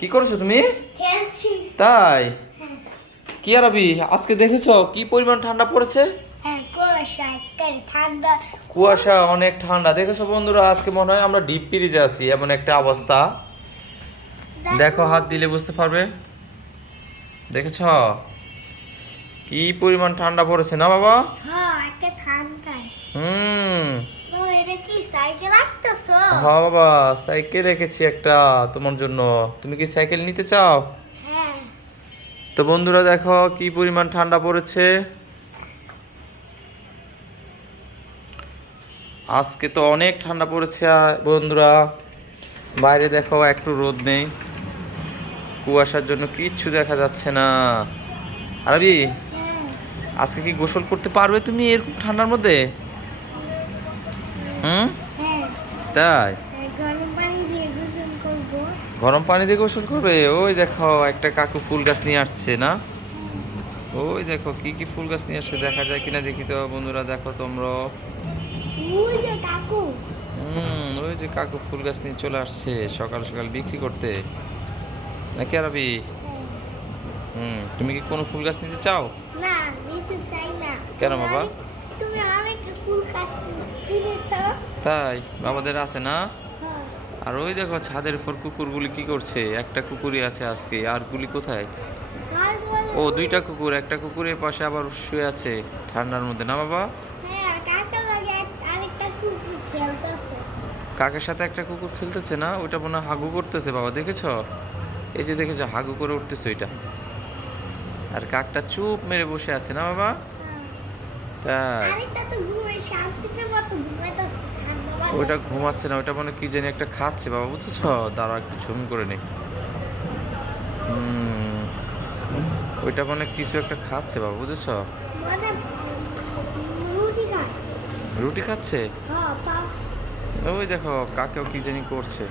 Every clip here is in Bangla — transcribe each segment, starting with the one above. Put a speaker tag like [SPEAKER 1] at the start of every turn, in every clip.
[SPEAKER 1] কি করছ তুমি?
[SPEAKER 2] খেলছি।
[SPEAKER 1] তাই? কি আর আবি আজকে দেখেছ কি পরিমাণ ঠান্ডা পড়েছে?
[SPEAKER 2] হ্যাঁ কুয়াশা
[SPEAKER 1] অনেক ঠান্ডা। দেখেছ বন্ধুরা আজকে মনে হয় আমরা ডিপ ফ্রিজে আছি এমন একটা অবস্থা। দেখো। হাত দিলে বুঝতে পারবে। দেখেছ? কি পরিমাণ ঠান্ডা পড়েছে না বাবা?
[SPEAKER 2] হ্যাঁ
[SPEAKER 1] হুম। হ্যাঁ বাবা সাইকেল রেখেছি একটা তোমার জন্য। তুমি কি সাইকেল নিতে চাও?
[SPEAKER 2] হ্যাঁ।
[SPEAKER 1] তো বন্ধুরা দেখো কি পরিমাণ ঠান্ডা পড়েছে। আজকে তো অনেক ঠান্ডা পড়েছে বন্ধুরা বাইরে দেখো একটু রোদ নেই। কুয়াশার জন্য কিচ্ছু দেখা যাচ্ছে না। আরবি
[SPEAKER 2] হ্যাঁ।
[SPEAKER 1] আজকে কি গোসল করতে পারবে তুমি এরকম ঠান্ডার মধ্যে? হুম? তাই?
[SPEAKER 2] গরম পানি দিয়ে গোসল করব।
[SPEAKER 1] গরম পানি দিয়ে গোসল করবে? ওই দেখো একটা কাকু ফুল গাছ নিয়ে আসছে না? ওই দেখো কি কি ফুল গাছ নিয়ে আসছে দেখা যায় কিনা দেখি তো বন্ধুরা দেখো তোমরা।
[SPEAKER 2] ওই যে কাকু।
[SPEAKER 1] হুম ওই যে কাকু ফুল গাছ নিয়ে চলে আসছে সকাল সকাল বিক্রি করতে। নাকি আরবি? হুম তুমি কি কোনো ফুল গাছ নিতে চাও?
[SPEAKER 2] না
[SPEAKER 1] কেন বাবা? তাই? বাবাদের আছে না?
[SPEAKER 2] হ্যাঁ।
[SPEAKER 1] আর ওই দেখো ছাদের উপর কুকুরগুলি কি করছে? একটা কুকুরই আছে আজকে। আর গুলি কোথায় ও দুইটা কুকুর। একটা কুকুরের পাশে আবার শুয়ে আছে ঠান্ডার মধ্যে না বাবা?
[SPEAKER 2] হ্যাঁ কুকুর
[SPEAKER 1] সাথে একটা কুকুর খেলতেছে না? ওইটা মনে হয় হাগু করতেছে বাবা দেখেছ? এই যে দেখেছ হাগু করে উঠতেছে ওইটা। আর কাকটা চুপ মেরে বসে আছে না বাবা? তাই। ওইটা ঘুমাচ্ছে না ওইটা মানে কি জানি একটা খাচ্ছে বাবা বুঝেছ? দাঁড়া একটু ঝুম করে নে ওইটা মানে কিছু একটা খাচ্ছে বাবা বুঝেছ?
[SPEAKER 2] মানে রুটি
[SPEAKER 1] খাচ্ছে।
[SPEAKER 2] হ্যাঁ
[SPEAKER 1] ওই দেখো কাকেও কি জানি করছে।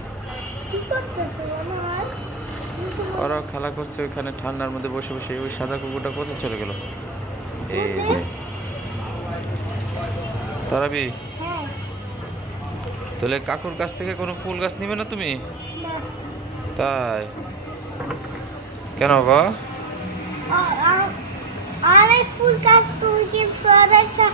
[SPEAKER 1] ওরাও খেলা করছে ওইখানে ঠান্ডার মধ্যে বসে বসে ওই সাদা কুকুরটা কোথায় চলে গেল? এই তারাবি?
[SPEAKER 2] হ্যাঁ।
[SPEAKER 1] তাহলে কাকুর কাছ থেকে কোনো ফুল গাছ নিবে না তুমি? তাই? কেন বাবা
[SPEAKER 2] আ- আ- অনেক ফুল গাছ তুমি কিন্তু অনেকটা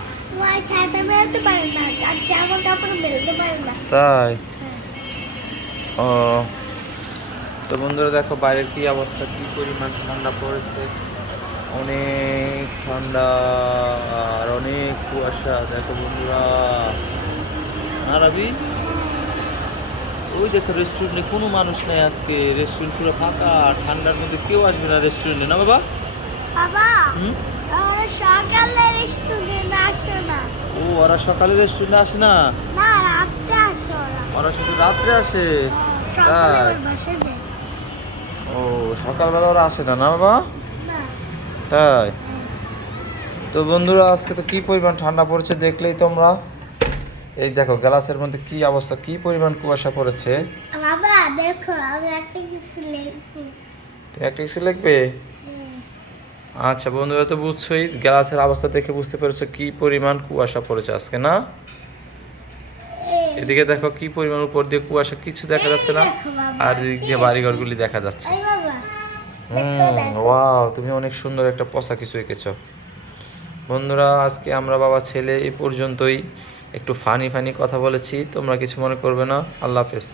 [SPEAKER 2] খেতে মেলতে পারে না? জামা কাপড় মেলতে পারে না।
[SPEAKER 1] তাই?
[SPEAKER 2] হ্যাঁ।
[SPEAKER 1] ও তো বন্ধুরা দেখো বাইরের কি অবস্থা? কি পরিমাণ ঠান্ডা পড়েছে? অনেক ঠান্ডা। অনেক কুয়াশা দেখো বন্ধুরা। আবি ওই দেখো রেস্টুরেন্টে কোনো মানুষ নেই আজকে। রেস্টুরেন্ট পুরো ফাঁকা ঠান্ডার মধ্যে কেউ আসবে না রেস্টুরেন্টে না বাবা?
[SPEAKER 2] বাবা সকালে স্টুডেন্ট আসো না।
[SPEAKER 1] ও ওরা সকালে রেস্টুরেন্টে আসে না?
[SPEAKER 2] না রাত্রে আসো ওরা।
[SPEAKER 1] শুধু রাত্রে আসে? ও সকালবেলা ওরা আসে না না বাবা? তাই? তো বন্ধুরা আজকে তো কি পরিমাণ ঠান্ডা পড়েছে দেখলেই তোমরা? এই দেখো গ্লাসের মধ্যে কি অবস্থা কি পরিমাণ কুয়াশা পড়েছে?
[SPEAKER 2] বাবা দেখো আমি একটা কিছু লিখব।
[SPEAKER 1] তুমি একটা কিছু লিখবে? আচ্ছা বন্ধুরা তো বুঝছোই গ্লাসের অবস্থা দেখে বুঝতে পেরেছ কি পরিমাণ কুয়াশা পড়েছে আজকে না? এদিকে দেখো কি পরিমাণ উপর দিয়ে কুয়াশা কিছু দেখা যাচ্ছে না আর এদিক দিয়ে বাড়িঘরগুলি দেখা যাচ্ছে। হুম ওয়াও তুমি অনেক সুন্দর একটা পশা কিছু এঁকেছো। বন্ধুরা, আজকে আমরা বাবা ছেলে এ পর্যন্তই। একটু ফানি ফানি কথা বলেছি, তোমরা কিছু মনে করবে না। আল্লাহ হাফেজ।